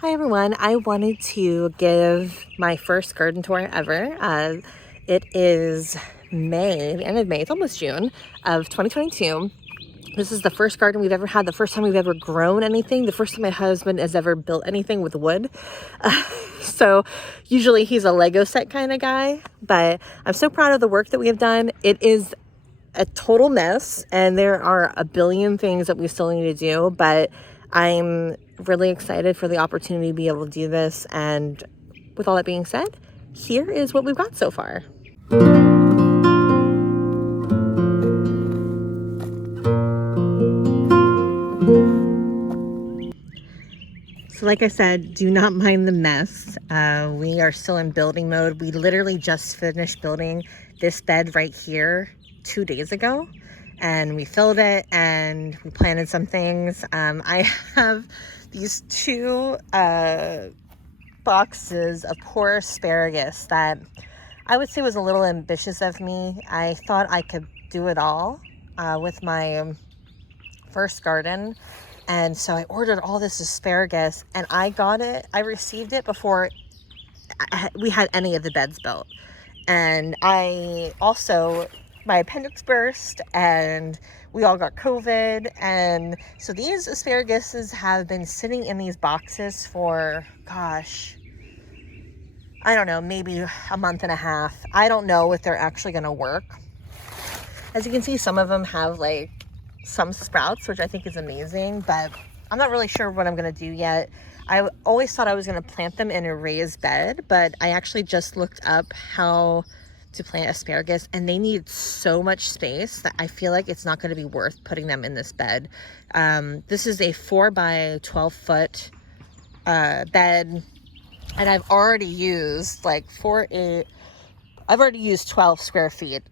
Hi everyone, I wanted to give my first garden tour ever. It is May, the end of May, it's almost June of 2022. This is the first garden we've ever had, the first time we've ever grown anything, the first time my husband has ever built anything with wood. So usually he's a Lego set kind of guy, but I'm so proud of the work that we have done. It is a total mess and there are a billion things that we still need to do, but I'm really excited for the opportunity to be able to do this. And with all that being said, here is what we've got so far. So like I said, do not mind the mess. We are still in building mode. We literally just finished building this bed right here 2 days ago, and we filled it and we planted some things. I have these two boxes of poor asparagus that I would say was a little ambitious of me. I thought I could do it all with my first garden. And so I ordered all this asparagus and I received it before we had any of the beds built. And my appendix burst and we all got COVID. And so these asparaguses have been sitting in these boxes for, gosh, I don't know, maybe a month and a half. I don't know if they're actually going to work. As you can see, some of them have like some sprouts, which I think is amazing, but I'm not really sure what I'm going to do yet. I always thought I was going to plant them in a raised bed, but I actually just looked up how to plant asparagus and they need so much space that I feel like it's not going to be worth putting them in this bed. This is a 4 by 12 foot bed, and I've already used like 12 square feet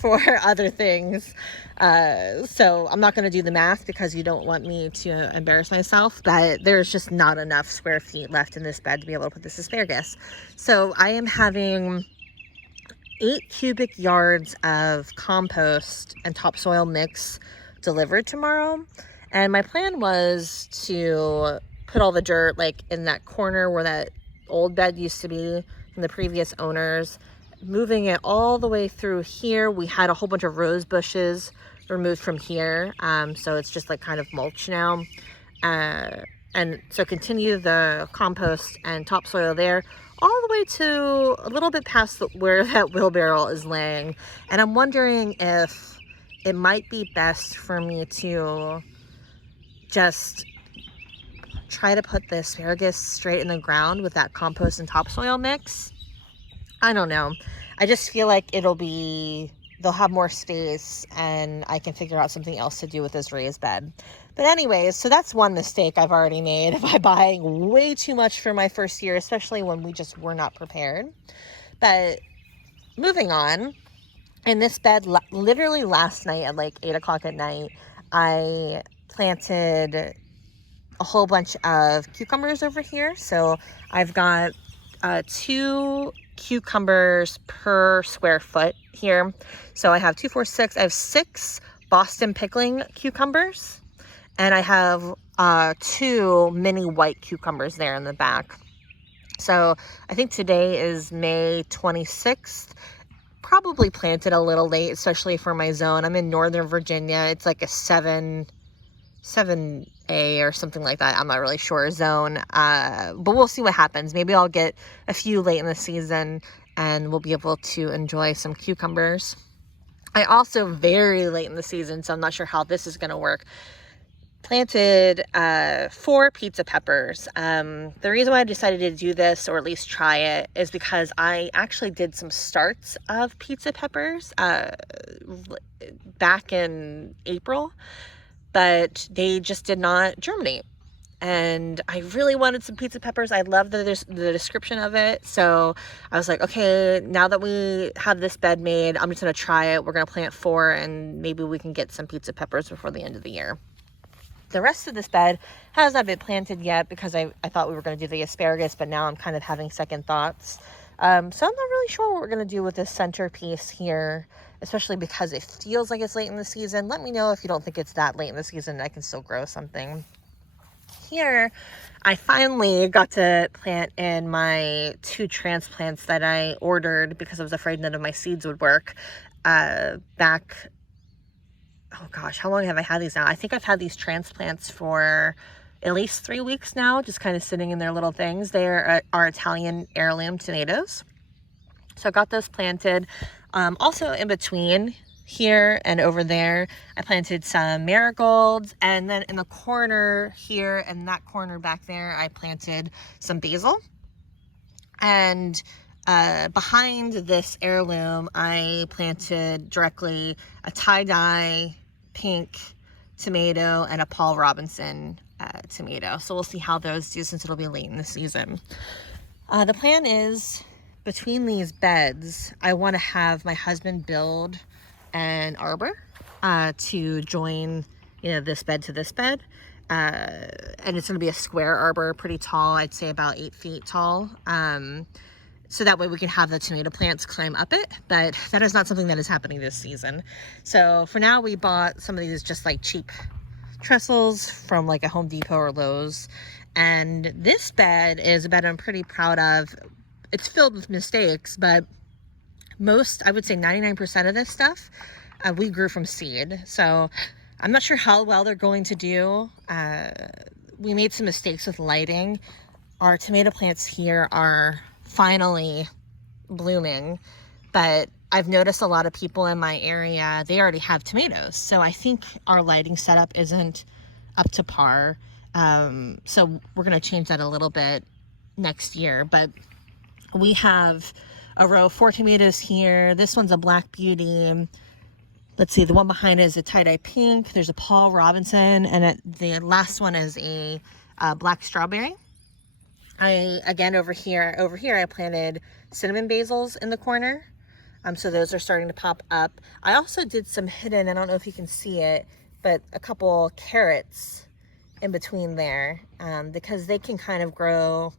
for other things. So I'm not going to do the math because you don't want me to embarrass myself, but there's just not enough square feet left in this bed to be able to put this asparagus. So I am having 8 cubic yards of compost and topsoil mix delivered tomorrow. And my plan was to put all the dirt like in that corner where that old bed used to be from the previous owners, moving it all the way through here. We had a whole bunch of rose bushes removed from here, so it's just like kind of mulch now, and so continue the compost and topsoil there all the way to a little bit past where that wheelbarrow is laying. And I'm wondering if it might be best for me to just try to put the asparagus straight in the ground with that compost and topsoil mix. I don't know. I just feel like they'll have more space and I can figure out something else to do with this raised bed. But anyways, so that's one mistake I've already made by buying way too much for my first year, especially when we just were not prepared. But moving on, in this bed, literally last night at like 8 o'clock at night, I planted a whole bunch of cucumbers over here. So I've got 2 cucumbers per square foot here. So I have 2, 4, 6. I have 6 Boston pickling cucumbers, and I have 2 mini white cucumbers there in the back. So I think today is May 26th. Probably planted a little late, especially for my zone. I'm in Northern Virginia. It's like a 7A or something like that. I'm not really sure zone, but we'll see what happens. Maybe I'll get a few late in the season and we'll be able to enjoy some cucumbers. I also very late in the season, so I'm not sure how this is going to work, planted 4 pizza peppers. The reason why I decided to do this, or at least try it, is because I actually did some starts of pizza peppers back in April, but they just did not germinate. And I really wanted some pizza peppers. I love the description of it. So I was like, okay, now that we have this bed made, I'm just going to try it. We're going to plant 4 and maybe we can get some pizza peppers before the end of the year. The rest of this bed has not been planted yet because I thought we were going to do the asparagus, but now I'm kind of having second thoughts. So I'm not really sure what we're going to do with this centerpiece here, especially because it feels like it's late in the season. Let me know if you don't think it's that late in the season and I can still grow something. here, I finally got to plant in my 2 transplants that I ordered because I was afraid none of my seeds would work back. Oh gosh, how long have I had these now? I think I've had these transplants for at least 3 weeks now, just kind of sitting in their little things. They're our Italian heirloom tomatoes. So I got those planted. Also in between here and over there, I planted some marigolds, and then in the corner here and that corner back there, I planted some basil. And behind this heirloom, I planted directly a tie-dye pink tomato and a Paul Robinson tomato. So we'll see how those do since it'll be late in the season. The plan is, between these beds, I want to have my husband build an arbor to join, this bed to this bed. And it's going to be a square arbor, pretty tall, I'd say about 8 feet tall. So that way we can have the tomato plants climb up it, but that is not something that is happening this season. So for now, we bought some of these just like cheap trestles from like a Home Depot or Lowe's. And this bed is a bed I'm pretty proud of. It's filled with mistakes, but I would say 99% of this stuff, we grew from seed. So I'm not sure how well they're going to do. We made some mistakes with lighting. Our tomato plants here are finally blooming, but I've noticed a lot of people in my area, they already have tomatoes. So I think our lighting setup isn't up to par. So we're going to change that a little bit next year. But we have a row of 4 tomatoes here. This one's a Black Beauty. Let's see, the one behind it is a tie-dye pink. There's a Paul Robinson, and the last one is a black strawberry. Over here, I planted cinnamon basils in the corner. So those are starting to pop up. I also did some hidden, I don't know if you can see it, but a couple carrots in between there, because they can kind of grow,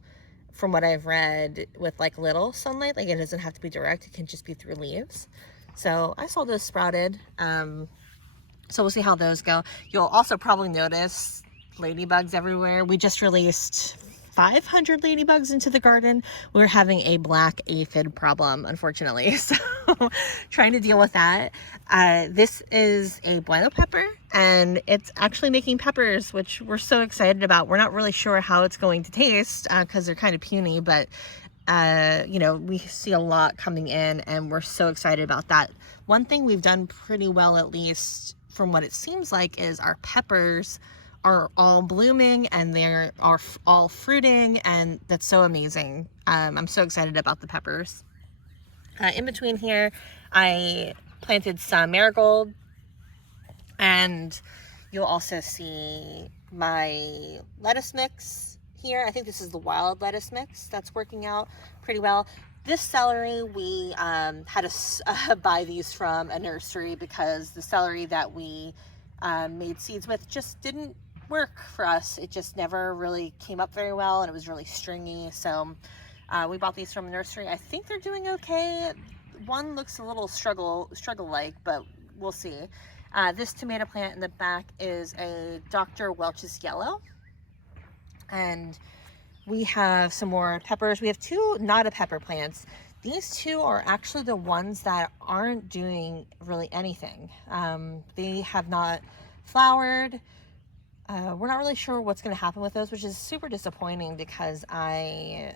from what I've read, with like little sunlight. Like it doesn't have to be direct, it can just be through leaves. So I saw those sprouted. So we'll see how those go. You'll also probably notice ladybugs everywhere. We just released 500 ladybugs into the garden. We're having a black aphid problem, unfortunately. So trying to deal with that. This is a bueno pepper, and it's actually making peppers, which we're so excited about. We're not really sure how it's going to taste because they're kind of puny, but we see a lot coming in, and we're so excited about that. One thing we've done pretty well, at least from what it seems like, is our peppers are all blooming and they're all fruiting, and that's so amazing. I'm so excited about the peppers. In between here, I planted some marigold, and you'll also see my lettuce mix here. I think this is the wild lettuce mix that's working out pretty well. This celery, we had to buy these from a nursery because the celery that we made seeds with just didn't work for us. It just never really came up very well, and it was really stringy. So we bought these from a nursery. I think they're doing okay. One looks a little struggle-like, but we'll see. This tomato plant in the back is a Dr. Welch's Yellow. And we have some more peppers. We have 2 not a pepper plants. These 2 are actually the ones that aren't doing really anything. They have not flowered. We're not really sure what's going to happen with those, which is super disappointing because I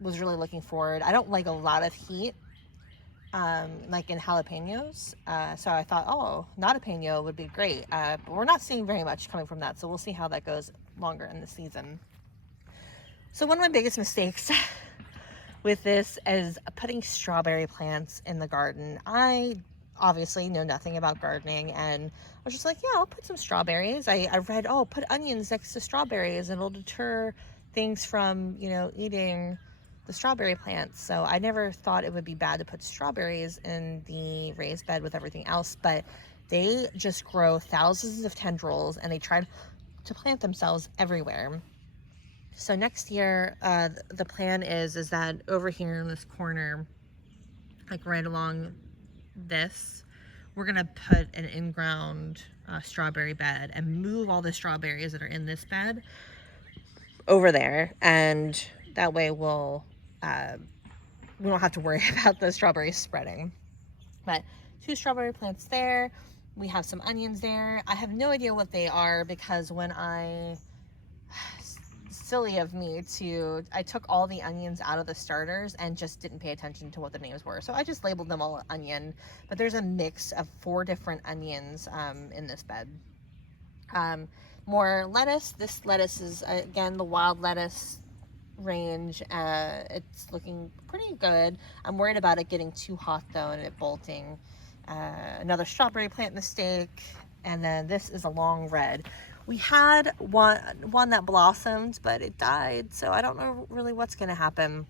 was really looking forward. I don't like a lot of heat, like in jalapenos. So I thought, not a jalapeno would be great. But we're not seeing very much coming from that. So we'll see how that goes longer in the season. So one of my biggest mistakes with this is putting strawberry plants in the garden. I obviously know nothing about gardening, and I was just like, yeah, I'll put some strawberries. I read, put onions next to strawberries and it'll deter things from, eating the strawberry plants. So I never thought it would be bad to put strawberries in the raised bed with everything else, but they just grow thousands of tendrils, and they try to plant themselves everywhere. So next year, the plan is that over here in this corner, like right along this, we're gonna put an in-ground strawberry bed and move all the strawberries that are in this bed over there, and that way we don't have to worry about the strawberries spreading. But 2 strawberry plants there. We have some onions there. I have no idea what they are because silly of me I took all the onions out of the starters and just didn't pay attention to what the names were. So I just labeled them all onion, but there's a mix of 4 different onions in this bed. More lettuce. This lettuce is, again, the wild lettuce range. It's looking pretty good. I'm worried about it getting too hot though and it bolting. Another strawberry plant mistake, and then this is a long red. We had one that blossomed, but it died, so I don't know really what's gonna happen.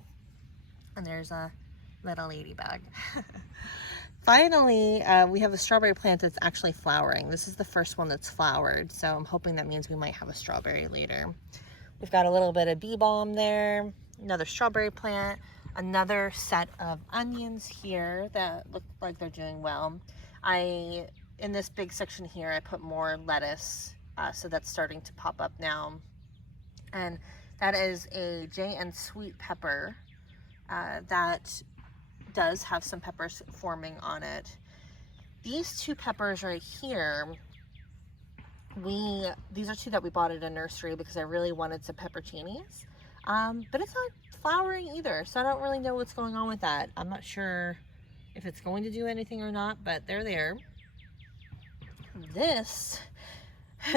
And there's a little ladybug. Finally, we have a strawberry plant that's actually flowering. This is the first one that's flowered, so I'm hoping that means we might have a strawberry later. We've got a little bit of bee balm there, another strawberry plant, another set of onions here that look like they're doing well. In this big section here, I put more lettuce, so that's starting to pop up now. And that is a J&N sweet pepper that does have some peppers forming on it. These 2 peppers right here, these are 2 that we bought at a nursery because I really wanted some pepperoncinis. But it's not flowering either, so I don't really know what's going on with that. I'm not sure if it's going to do anything or not, but they're there. This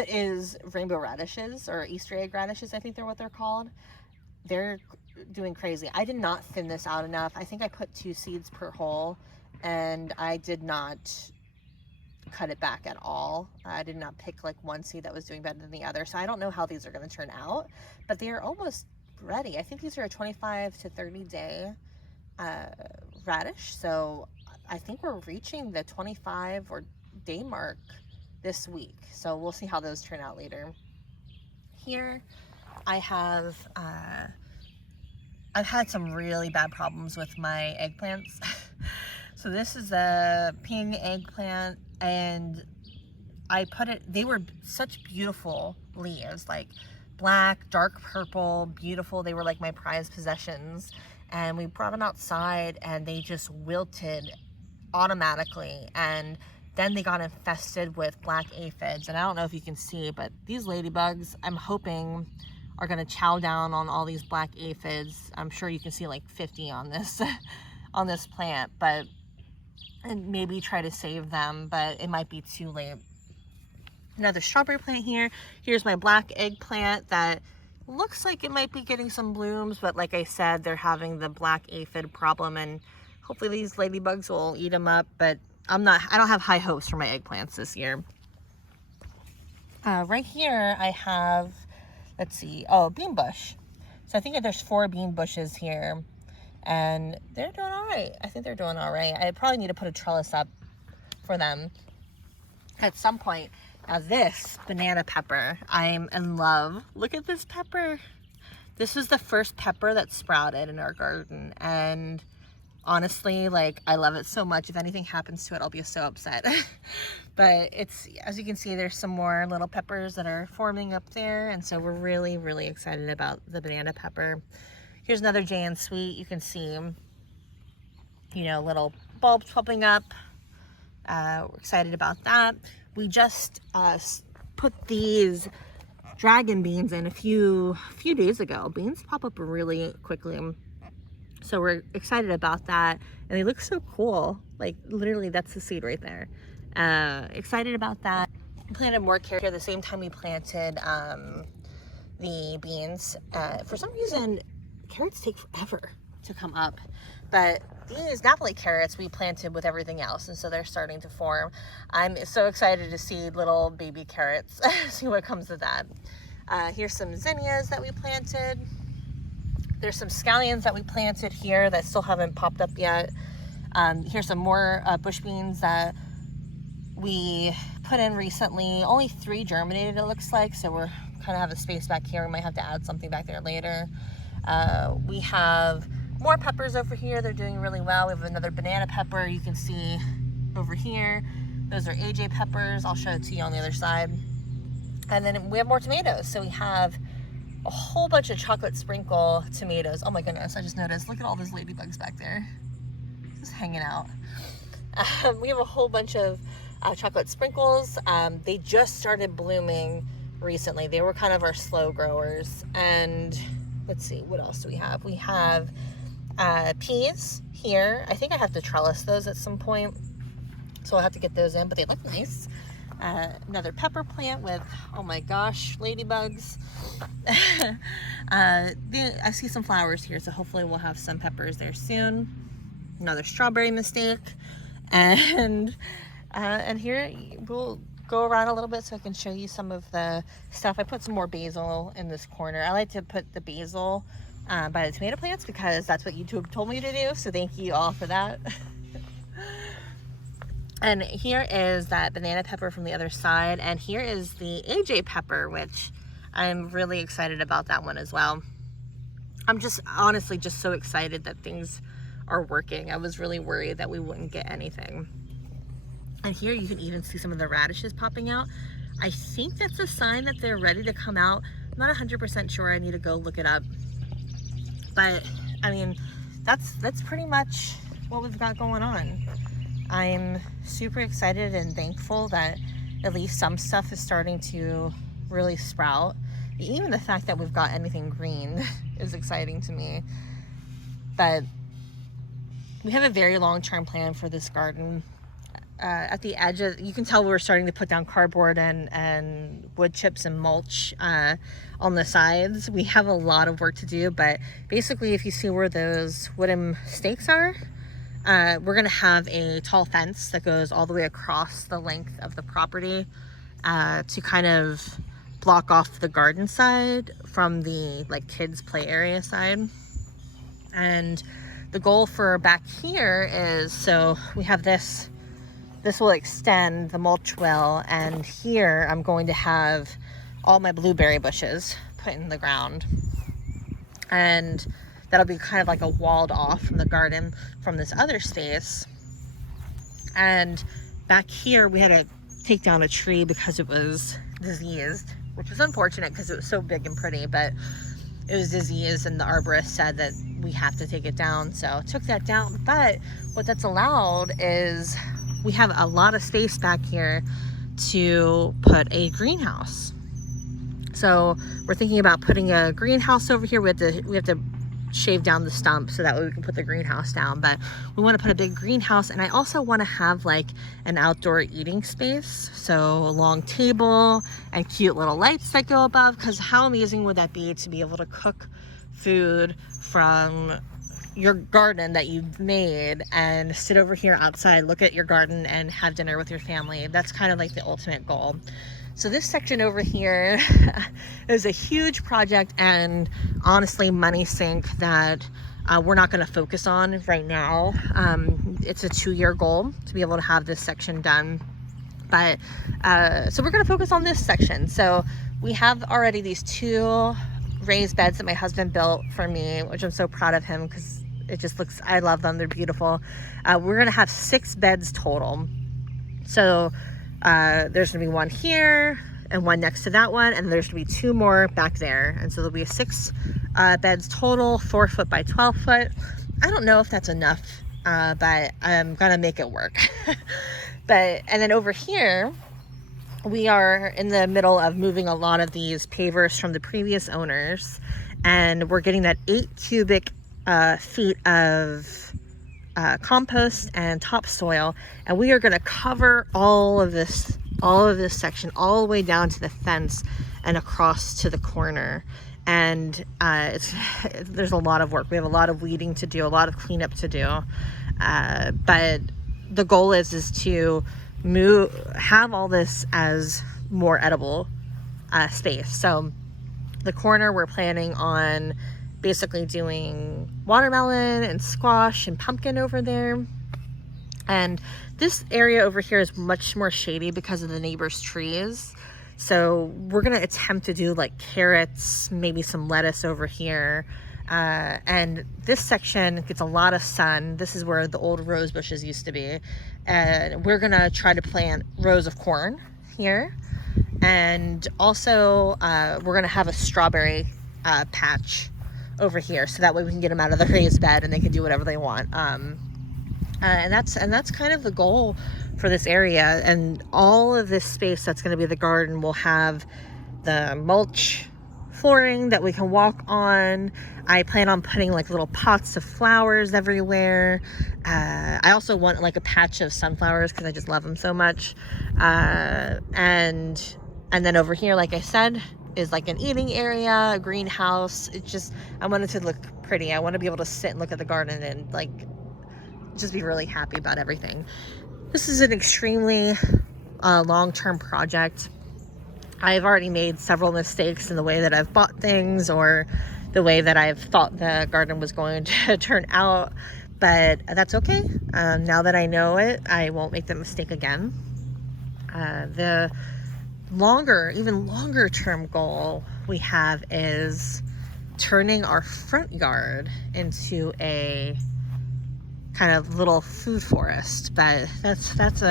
is rainbow radishes, or Easter egg radishes, I think they're what they're called. They're doing crazy. I did not thin this out enough. I think I put 2 seeds per hole, and I did not cut it back at all. I did not pick like one seed that was doing better than the other, so I don't know how these are going to turn out, but they are almost ready. I think these are a 25 to 30 day radish, so I think we're reaching the 25 or day mark this week, so we'll see how those turn out later. Here I have I've had some really bad problems with my eggplants. So this is a pink eggplant, and they were such beautiful leaves, like black, dark purple, beautiful. They were like my prized possessions, and we brought them outside and they just wilted automatically, and then they got infested with black aphids. And I don't know if you can see, but these ladybugs, I'm hoping, are going to chow down on all these black aphids. I'm sure you can see like 50 on this on this plant, and maybe try to save them, but it might be too late. Another strawberry plant here. Here's my black eggplant that looks like it might be getting some blooms, but like I said, they're having the black aphid problem, and hopefully these ladybugs will eat them up, but I don't have high hopes for my eggplants this year. Right here I have, let's see, bean bush. So I think that there's 4 bean bushes here, and they're doing all right. I think they're doing all right. I probably need to put a trellis up for them at some point. Now this banana pepper, I'm in love. Look at this pepper. This is the first pepper that sprouted in our garden, and honestly, like, I love it so much. If anything happens to it, I'll be so upset. But it's, as you can see, there's some more little peppers that are forming up there, and so we're really, really excited about the banana pepper. Here's another J&N sweet. You can see, little bulbs popping up. We're excited about that. We just put these dragon beans in a few days ago. Beans pop up really quickly, so we're excited about that, and they look so cool. Like, literally, that's the seed right there. Excited about that. We planted more carrots at the same time we planted the beans. For some reason, carrots take forever to come up, but these Napoli carrots we planted with everything else, and so they're starting to form. I'm so excited to see little baby carrots, see what comes of that. Here's some zinnias that we planted. There's some scallions that we planted here that still haven't popped up yet. Here's some more bush beans that we put in recently. Only 3 germinated, it looks like, so we're kind of have a space back here. We might have to add something back there later. We have more peppers over here. They're doing really well. We have another banana pepper you can see over here. Those are AJ peppers. I'll show it to you on the other side. And then we have more tomatoes. So we have a whole bunch of chocolate sprinkle tomatoes. Oh my goodness, I just noticed. Look at all those ladybugs back there. Just hanging out. We have a whole bunch of chocolate sprinkles. They just started blooming recently. They were kind of our slow growers. And let's see, what else do we have? We have peas here. I think I have to trellis those at some point, so I'll have to get those in, but they look nice. Another pepper plant with, oh my gosh, ladybugs. I see some flowers here, so hopefully we'll have some peppers there soon. Another strawberry mistake. And here we'll go around a little bit so I can show you some of the stuff. I put some more basil in this corner. I like to put the basil by the tomato plants because that's what YouTube told me to do, so thank you all for that. And here is that banana pepper from the other side, and here is the AJ pepper, which I'm really excited about that one as well. I'm just honestly just so excited that things are working. I was really worried that we wouldn't get anything. And here you can even see some of the radishes popping out. I think that's a sign that they're ready to come out. I'm not 100% sure. I need to go look it up. But I mean, that's pretty much what we've got going on. I'm super excited and thankful that at least some stuff is starting to really sprout. Even the fact that we've got anything green is exciting to me. But we have a very long-term plan for this garden. At the edge of, you can tell we're starting to put down cardboard and wood chips and mulch on the sides. We have a lot of work to do, but basically if you see where those wooden stakes are, we're gonna have a tall fence that goes all the way across the length of the property to kind of block off the garden side from the like kids play area side. And the goal for back here is, so we have this will extend, the mulch will, and here I'm going to have all my blueberry bushes put in the ground. And that'll be kind of like a walled off from the garden from this other space. And back here we had to take down a tree because it was diseased, which was unfortunate because it was so big and pretty, but it was diseased and the arborist said that we have to take it down. So took that down. But what that's allowed is we have a lot of space back here to put a greenhouse. So we're thinking about putting a greenhouse over here. We have to shave down the stump so that way we can put the greenhouse down, but we want to put a big greenhouse. And I also want to have like an outdoor eating space, so a long table and cute little lights that go above, because how amazing would that be to be able to cook food from your garden that you've made and sit over here outside, look at your garden and have dinner with your family. That's kind of like the ultimate goal. So this section over here is a huge project and honestly money sink that we're not going to focus on right now. It's a 2-year goal to be able to have this section done. But so we're going to focus on this section. So we have already these 2 raised beds that my husband built for me, which I'm so proud of him because it just looks, I love them. They're beautiful. We're going to have 6 beds total. So there's gonna be one here and one next to that one, and there's gonna be 2 more back there, and so there'll be 6 beds total, 4 foot by 12 foot. I don't know if that's enough, but I'm gonna make it work. And then over here we are in the middle of moving a lot of these pavers from the previous owners, and we're getting that 8 cubic feet of compost and topsoil, and we are going to cover all of this section all the way down to the fence and across to the corner. And there's a lot of work. We have a lot of weeding to do, a lot of cleanup to do, but the goal is to have all this as more edible space. So the corner, we're planning on basically doing watermelon and squash and pumpkin over there. And this area over here is much more shady because of the neighbor's trees. So we're gonna attempt to do like carrots, maybe some lettuce over here. And this section gets a lot of sun. This is where the old rose bushes used to be. And we're gonna try to plant rows of corn here. And also we're gonna have a strawberry patch over here, so that way we can get them out of the raised bed and they can do whatever they want. And that's kind of the goal for this area. And all of this space that's going to be the garden will have the mulch flooring that we can walk on. I plan on putting like little pots of flowers everywhere. I also want like a patch of sunflowers because I just love them so much. And then over here, like I said, is like an eating area, a greenhouse. I want it to look pretty. I want to be able to sit and look at the garden and like just be really happy about everything. This is an extremely long-term project. I've already made several mistakes in the way that I've bought things or the way that I've thought the garden was going to turn out, but that's okay. Now that I know it, I won't make the mistake again. The even longer term goal we have is turning our front yard into a kind of little food forest, but that's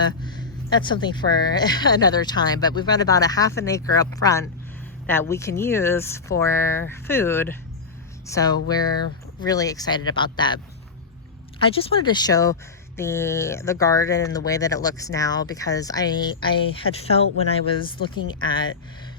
something for another time. But we've got about a half an acre up front that we can use for food, so we're really excited about that. I just wanted to show the garden and the way that it looks now, because I had felt when I was looking at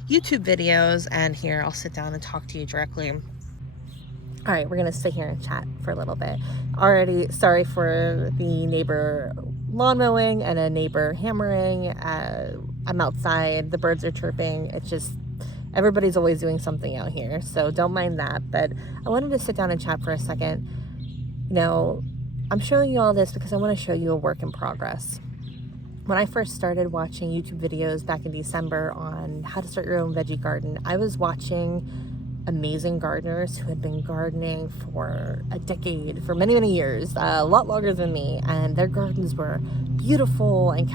YouTube videos, and here I'll sit down and talk to you directly. All right, we're gonna sit here and chat for a little bit. Already sorry for the neighbor lawn mowing and a neighbor hammering. I'm outside, the birds are chirping. It's just, everybody's always doing something out here, so don't mind that. But I wanted to sit down and chat for a second. You know, I'm showing you all this because I want to show you a work in progress. When I first started watching YouTube videos back in December on how to start your own veggie garden, I was watching amazing gardeners who had been gardening for a decade, for many, many years, a lot longer than me, and their gardens were beautiful and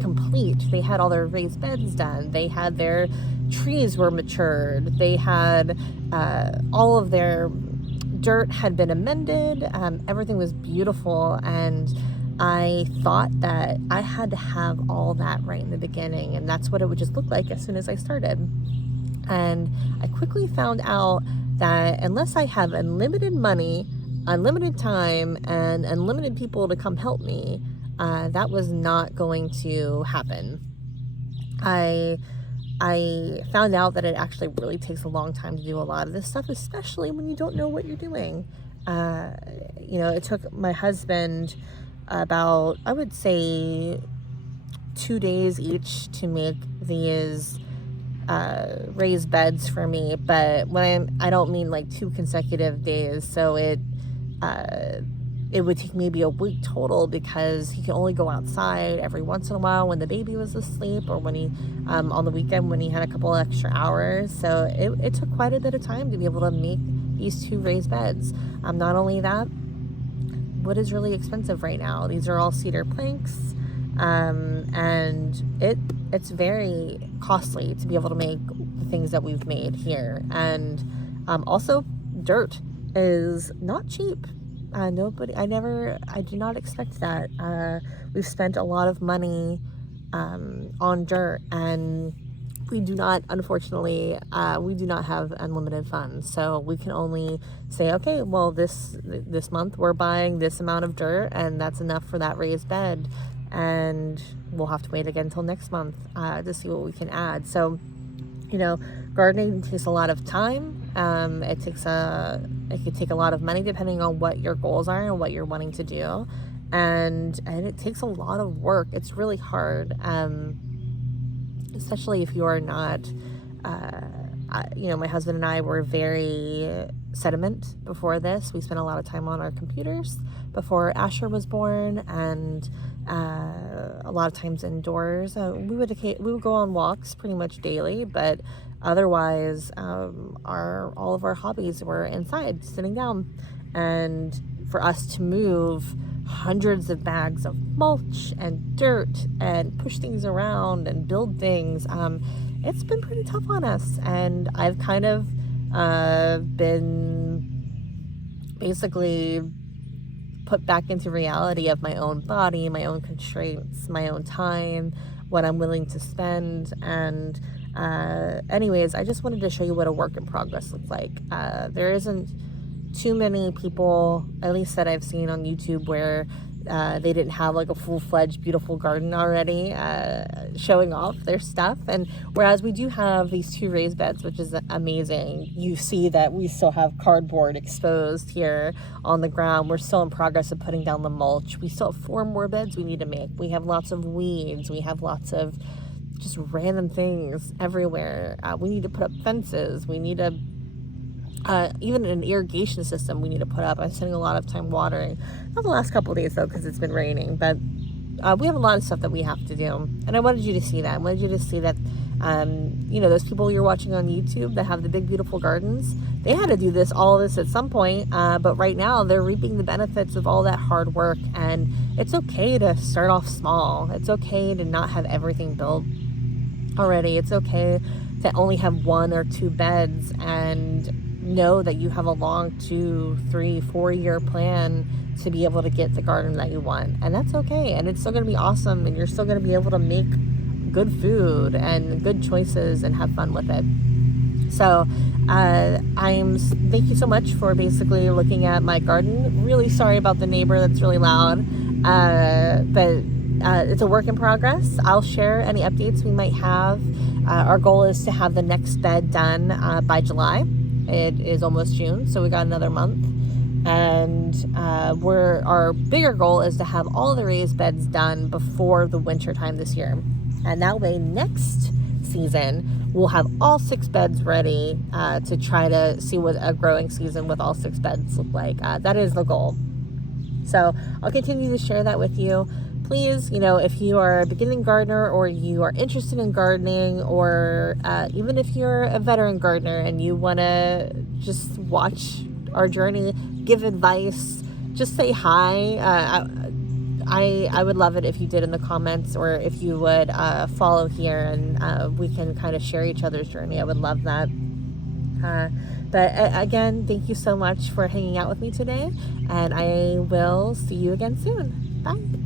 complete. They had all their raised beds done. They had their trees were matured. They had all of their dirt had been amended. Everything was beautiful, and I thought that I had to have all that right in the beginning, and that's what it would just look like as soon as I started. And I quickly found out that unless I have unlimited money, unlimited time, and unlimited people to come help me, that was not going to happen. I found out that it actually really takes a long time to do a lot of this stuff, especially when you don't know what you're doing. You know, it took my husband about, I would say, 2 days each to make these raised beds for me. But when I don't mean like 2 consecutive days, so it would take maybe a week total, because he can only go outside every once in a while when the baby was asleep, or when he on the weekend when he had a couple extra hours. So it took quite a bit of time to be able to make these 2 raised beds. Not only that, wood is really expensive right now. These are all cedar planks, and it's very costly to be able to make the things that we've made here. And also, dirt is not cheap. I do not expect that. We've spent a lot of money on dirt, and we do not, unfortunately, we do not have unlimited funds. So we can only say, okay, well, this month we're buying this amount of dirt, and that's enough for that raised bed. And we'll have to wait again until next month to see what we can add. So, you know, gardening takes a lot of time. It could take a lot of money depending on what your goals are and what you're wanting to do. And it takes a lot of work. It's really hard, especially if you're not, you know, my husband and I were very sediment before this. We spent a lot of time on our computers before Asher was born, and a lot of times indoors. We would go on walks pretty much daily, but otherwise all of our hobbies were inside, sitting down. And for us to move hundreds of bags of mulch and dirt and push things around and build things, it's been pretty tough on us. And I've kind of been basically put back into reality of my own body, my own constraints, my own time, what I'm willing to spend. And Anyways, I just wanted to show you what a work in progress looks like. There isn't too many people, at least that I've seen on YouTube, where they didn't have like a full-fledged beautiful garden already, showing off their stuff. And whereas we do have these 2 raised beds, which is amazing, you see that we still have cardboard exposed here on the ground. We're still in progress of putting down the mulch. We still have 4 more beds we need to make. We have lots of weeds. We have lots of just random things everywhere. We need to put up fences. We need to even an irrigation system we need to put up. I'm spending a lot of time watering. Not the last couple of days though, because it's been raining, but we have a lot of stuff that we have to do. And I wanted you to see that. I wanted you to see that, those people you're watching on YouTube that have the big, beautiful gardens, they had to do all this at some point. But right now they're reaping the benefits of all that hard work. And it's okay to start off small. It's okay to not have everything built already. It's okay to only have 1 or 2 beds and know that you have a long 2, 3, 4-year plan to be able to get the garden that you want. And that's okay. And it's still going to be awesome. And you're still going to be able to make good food and good choices and have fun with it. So thank you so much for basically looking at my garden. Really sorry about the neighbor that's really loud. But it's a work in progress. I'll share any updates we might have. Our goal is to have the next bed done by July. It is almost June, so we got another month. And our bigger goal is to have all the raised beds done before the winter time this year. And that way next season we'll have all 6 beds ready to try to see what a growing season with all 6 beds look like. That is the goal. So I'll continue to share that with you. Please, if you are a beginning gardener or you are interested in gardening, or even if you're a veteran gardener and you want to just watch our journey, give advice, just say hi. I would love it if you did in the comments, or if you would follow here and we can kind of share each other's journey. I would love that. But again, thank you so much for hanging out with me today, and I will see you again soon. Bye.